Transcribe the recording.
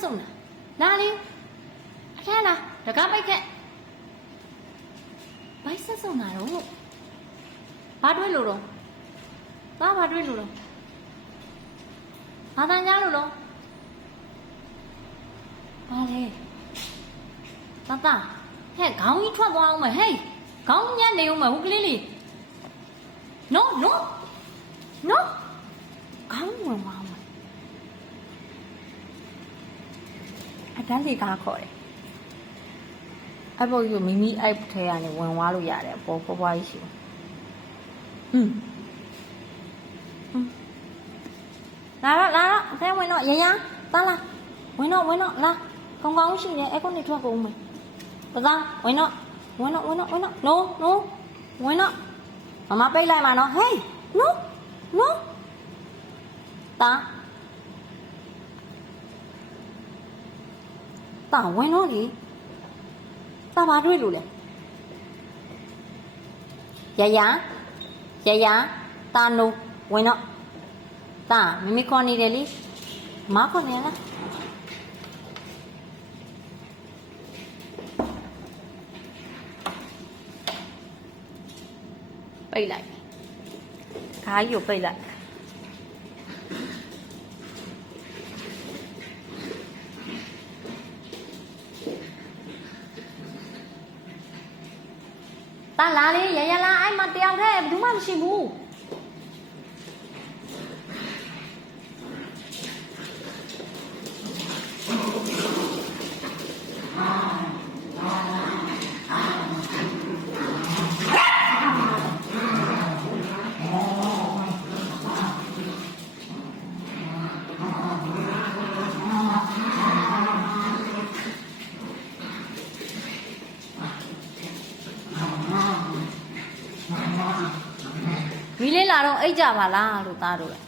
送呢？哪里？看啦，这刚白看。白色送哪喽？把对路喽？把对路喽？把咱家路喽？把嘞？爸爸，嘿，刚一穿光嘛，嘿，刚年内容嘛，我给你。no，刚问完嘛。咱哋家ခေါ်တယ်အဲ့ပေါ်ကြီးမိမိအဲ့ထဲကနေဝင်သွားလို့ရတယ်ပေါ်ဖွားကြီးရှိလာတော့အထဲဝင်တော့ရရသားလာဝင်တော့လာကောင်းကောင်းရှိတယ်အဲ့ကုန်နေထွက်ကုန်မယ်ပစားဝင်တော့no ဝင်တော့မမပိတ်လိုက်မှာနော် hey no တာဝင်တော့လေတာဘာတွေ့လို့လဲရတာနိုဝင်တော့တာမမခေါ်နေတယ်လေမခေါ်နေလားပိတ်လိုက်ခါကြီးကိုပိတ်လိုက်တာလာလေရလာအဲ့မှာတယောက်တည်းဘယ်သူမှမရှိဘူးမီးလေးလာတော့အိတ်ကြပါလားလို့သားတို့လဲ